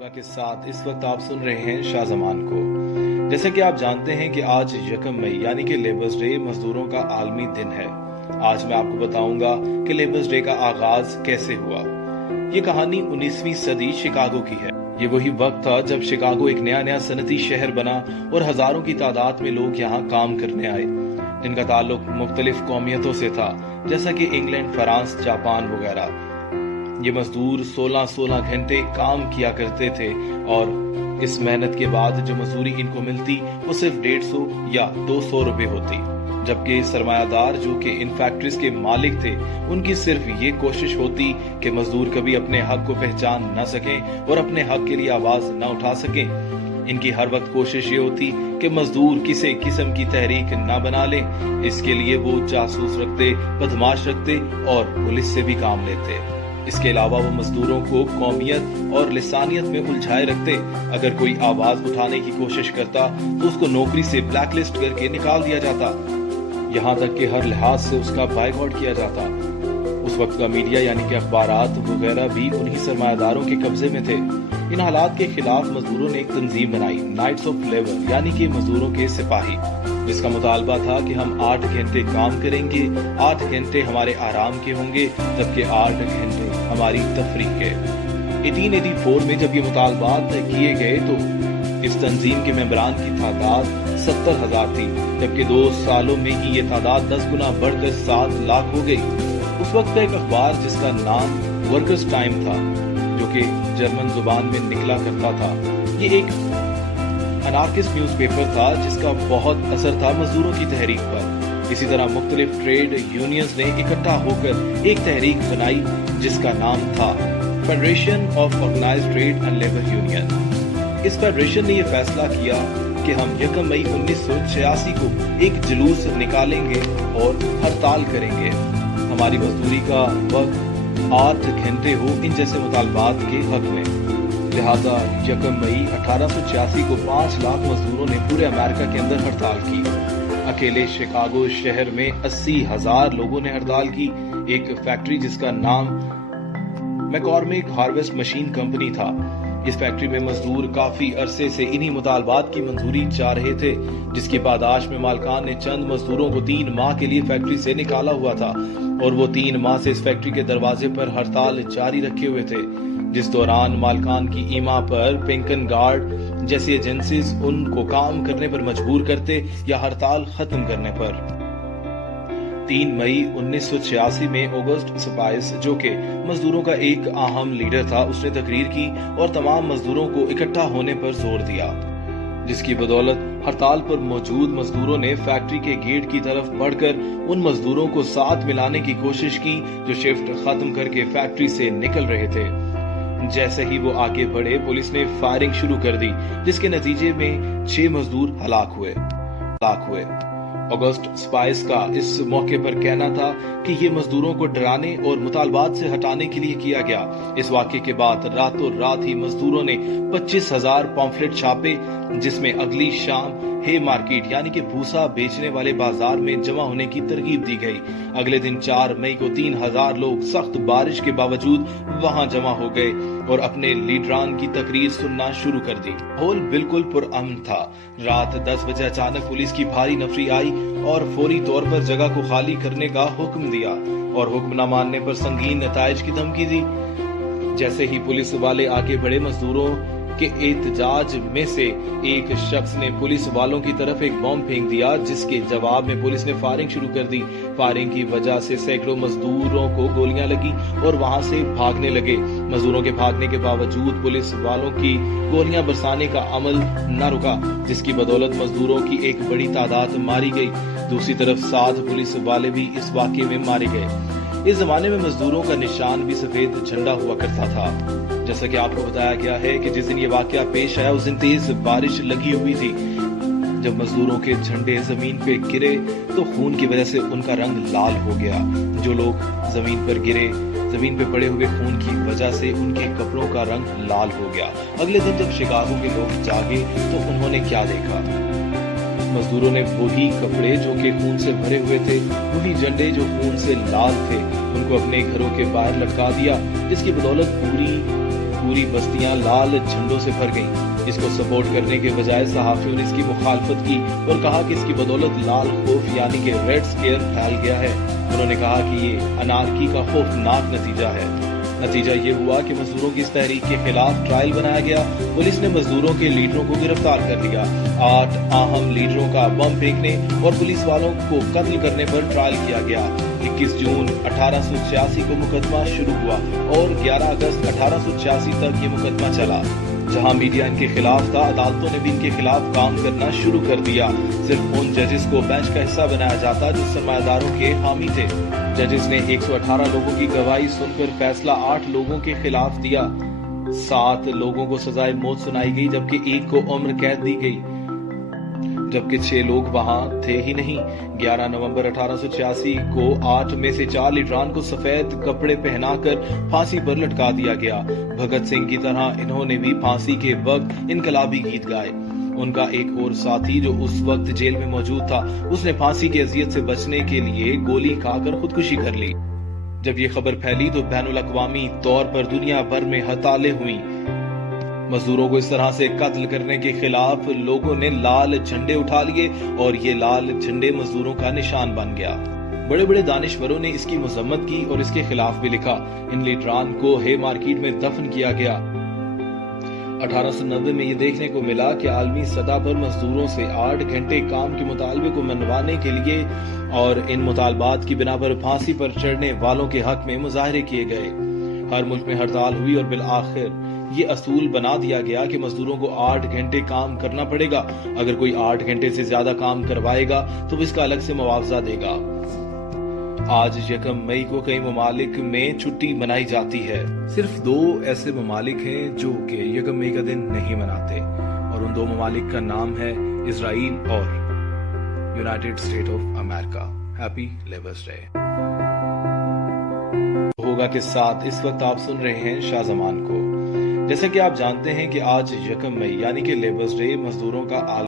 होगा के साथ इस वक्त आप सुन रहे हैं शाहजमान को। जैसे कि आप जानते हैं कि आज 1 मई यानी कि लेबर्स डे मजदूरों का आलमी दिन है। आज मैं आपको बताऊंगा कि लेबर्स डे का आगाज कैसे हुआ। ये कहानी 19वीं सदी शिकागो की है। ये वही वक्त था जब शिकागो एक नया सनती शहर बना और हजारों की तादाद में लोग यहाँ काम करने आए, जिनका ताल्लुक मुख्तलिफ कौमियतों से था, जैसा कि इंग्लैंड, फ्रांस, जापान वगैरह। ये मजदूर 16 घंटे काम किया करते थे और इस मेहनत के बाद जो मजदूरी इनको मिलती वो सिर्फ 150 या 200 रुपए होती, जबकि सरमायादार जो कि इन फैक्ट्रीज के मालिक थे उनकी सिर्फ ये कोशिश होती कि मजदूर कभी अपने हक को पहचान न सकें और अपने हक के लिए आवाज न उठा सकें। इनकी हर वक्त कोशिश ये होती कि मजदूर किसी किस्म की तहरीक न बना लें। इसके लिए वो जासूस रखते, बदमाश रखते और पुलिस से भी काम लेते। इसके अलावा वो मजदूरों को कौमियत और लिसानियत में उलझाए रखते। अगर कोई आवाज उठाने की कोशिश करता तो उसको नौकरी से ब्लैकलिस्ट करके निकाल दिया जाता, यहाँ तक कि हर लिहाज से उसका बायकॉट किया जाता। उस वक्त का मीडिया यानी कि अखबारात वगैरह भी उन्हीं सरमायादारों के कब्जे में थे। इन हालात के खिलाफ मजदूरों ने एक तंजीम बनाई, नाइट्स ऑफ लेबर यानी कि मजदूरों के सिपाही, जिसका मुतालबा था कि हम 8 घंटे काम करेंगे, 8 घंटे हमारे आराम के होंगे, जबकि 8 घंटे हमारी तफरीक के। 1884 में जब ये मुतालबात किए गए तो इस तंजीम के मेंबरान की तादाद 70,000 थी, जबकि 2 सालों में ही ये तादाद 10 गुना बढ़कर 7 लाख हो गई। उस वक्त का एक अखबार जिसका नाम वर्कर्स टाइम था, जो कि जर्मन जुबान में निकला करता था, ये एक अनार्किस्ट न्यूज़पेपर था जिसका बहुत असर था मजदूरों की तहरीक पर। इसी तरह मुख्तलिफ ट्रेड यूनियंस ने इकट्ठा होकर एक तहरीक बनाई जिसका नाम था federation of organised trade and labour union. इस फेडरेशन ने यह फैसला किया कि हम 1 मई 1986 को एक जुलूस निकालेंगे और हड़ताल करेंगे। हमारी मजदूरी का वक्त 8 घंटे हो, इन जैसे मुतालबात के हक में। लिहाजा 1 मई 1886 को 5 लाख मजदूरों ने पूरे अमेरिका के अंदर हड़ताल की। अकेले शिकागो शहर में 80,000 लोगों ने हड़ताल की। एक फैक्ट्री जिसका नाम मैकॉर्मिक हार्वेस्ट मशीन कंपनी था, इस फैक्ट्री में मजदूर काफी अरसे से इन्हीं मुतालबात की मंजूरी चाह रहे थे, जिसकी पादाश में मालकान ने चंद मजदूरों को 3 माह के लिए फैक्ट्री से निकाला हुआ था और वो 3 माह से इस फैक्ट्री के दरवाजे पर हड़ताल जारी रखे हुए थे, जिस दौरान मालकान की ईमा पर पेंकन गार्ड जैसी एजेंसीज उनको काम करने पर मजबूर करते या हड़ताल खत्म करने पर। 3 मई 1986 में ऑगस्ट स्पाइस, जो कि मजदूरों का एक अहम लीडर था, उसने तकरीर की और तमाम मजदूरों को इकट्ठा होने पर जोर दिया, जिसकी बदौलत हड़ताल पर मौजूद मजदूरों ने फैक्ट्री के गेट की तरफ बढ़कर उन मजदूरों को साथ मिलाने की कोशिश की जो शिफ्ट खत्म करके फैक्ट्री से निकल रहे थे। जैसे ही वो आगे बढ़े, पुलिस ने फायरिंग शुरू कर दी, जिसके नतीजे में 6 मजदूर हलाक हुए। अगस्त स्पाइस का इस मौके पर कहना था कि ये मजदूरों को डराने और मुतालबात से हटाने के लिए किया गया। इस वाक़े के बाद रातों रात ही मजदूरों ने 25,000 पॉम्फलेट छापे, जिसमें अगली शाम हे मार्केट यानी कि भूसा बेचने वाले बाजार में जमा होने की तरगीब दी गई। अगले दिन 4 मई को 3,000 लोग सख्त बारिश के बावजूद वहां जमा हो गए और अपने लीडरान की तकरीर सुनना शुरू कर दी। माहौल बिल्कुल पुरअमन था। रात 10 बजे अचानक पुलिस की भारी नफरी आई और फौरी तौर पर जगह को खाली करने का हुक्म दिया और हुक्म न मानने पर संगीन नताइज की धमकी दी। जैसे ही पुलिस वाले आगे बढ़े, मजदूरों के एहतजाज में से एक शख्स ने पुलिस वालों की तरफ एक बम फेंक दिया, जिसके जवाब में पुलिस ने फायरिंग शुरू कर दी। फायरिंग की वजह से सैकड़ों मजदूरों को गोलियां लगी और वहां से भागने लगे। मजदूरों के भागने के बावजूद पुलिस वालों की गोलियां बरसाने का अमल न रुका, जिसकी बदौलत मजदूरों की एक बड़ी तादाद मारी गई। दूसरी तरफ 7 पुलिस वाले भी इस वाकये में मारे गए। इस जमाने में मजदूरों का निशान भी सफेद झंडा हुआ करता था। जैसा कि आपको बताया गया है कि जिस दिन ये वाकया पेश आया उस दिन तेज बारिश लगी हुई थी। जब मजदूरों के झंडे जमीन पे गिरे तो खून की वजह से उनका रंग लाल हो गया। जो लोग जमीन पर गिरे, जमीन पे पड़े हुए खून की वजह से उनके कपड़ों का रंग लाल हो गया। अगले दिन जब शिकागो के लोग जागे तो उन्होंने क्या देखा? मजदूरों ने वही कपड़े जो कि खून से भरे हुए थे, वही झंडे जो खून से लाल थे, उनको अपने घरों के बाहर लटका दिया, जिसकी बदौलत पूरी पूरी बस्तियां लाल झंडों से भर गईं। इसको सपोर्ट करने के बजाय सहाफियों ने इसकी मुखालफत की और कहा कि इसकी बदौलत लाल खौफ यानी कि रेड स्केयर फैल गया है। उन्होंने कहा कि ये अनारकी का खौफनाक नतीजा है। नतीजा ये हुआ कि मजदूरों की इस तहरीक के खिलाफ ट्रायल बनाया गया। पुलिस ने मजदूरों के लीडरों को गिरफ्तार कर लिया। 8 अहम लीडरों का बम फेंकने और पुलिस वालों को कत्ल करने पर ट्रायल किया गया। 21 जून 1886 को मुकदमा शुरू हुआ और 11 अगस्त 1886 तक ये मुकदमा चला। जहां मीडिया इनके खिलाफ था, अदालतों ने भी इनके खिलाफ काम करना शुरू कर दिया। सिर्फ उन जजेस को बेंच का हिस्सा बनाया जाता जो सरमायादारों के हामी थे। जजेस ने 118 लोगों की गवाही सुनकर फैसला 8 लोगों के खिलाफ दिया। 7 लोगों को सजाए मौत सुनाई गई जबकि 1 को उम्र कैद दी गई, जबकि 6 लोग वहां थे ही नहीं। 11 नवंबर 1886 को 8 में से 4 लीडरान को सफेद कपड़े पहनाकर फांसी पर लटका दिया गया। भगत सिंह की तरह इन्होंने भी फांसी के वक्त इनकलाबी गीत गाए। उनका एक और साथी जो उस वक्त जेल में मौजूद था, उसने फांसी की अजियत से बचने के लिए गोली खाकर खुदकुशी कर ली। जब ये खबर फैली तो बैनुल अक़वामी तौर पर दुनिया भर में हड़तालें हुई। मजदूरों को इस तरह से कत्ल करने के खिलाफ लोगों ने लाल झंडे उठा लिए और ये लाल झंडे मजदूरों का निशान बन गया। बड़े बड़े दानिश्वरों ने इसकी मजम्मत की और इसके खिलाफ भी लिखा। इन लीडरान को हे मार्केट में दफन किया गया। 1890 में ये देखने को मिला कि आलमी सतह पर मजदूरों से 8 घंटे काम के मुतालबे को मनवाने के लिए और इन मुतालबात की बिना पर फांसी पर चढ़ने वालों के हक में मुजाहरे किए गए। हर मुल्क में हड़ताल हुई और बिल आखिर ये असूल बना दिया गया कि मजदूरों को 8 घंटे काम करना पड़ेगा। अगर कोई 8 घंटे से ज्यादा काम करवाएगा तो इसका अलग से मुआवजा देगा। आज 1 मई को कई ममालिक में छुट्टी मनाई जाती है। सिर्फ 2 ऐसे ममालिक हैं जो कि 1 मई का दिन नहीं मनाते और उन 2 ममालिक का नाम है इजराइल और United state of America. Happy labours day. होगा के साथ इस वक्त आप सुन रहे हैं शाहजमान को। जैसे कि आप जानते हैं कि आज 1 मई यानी कि लेबर्स डे मजदूरों का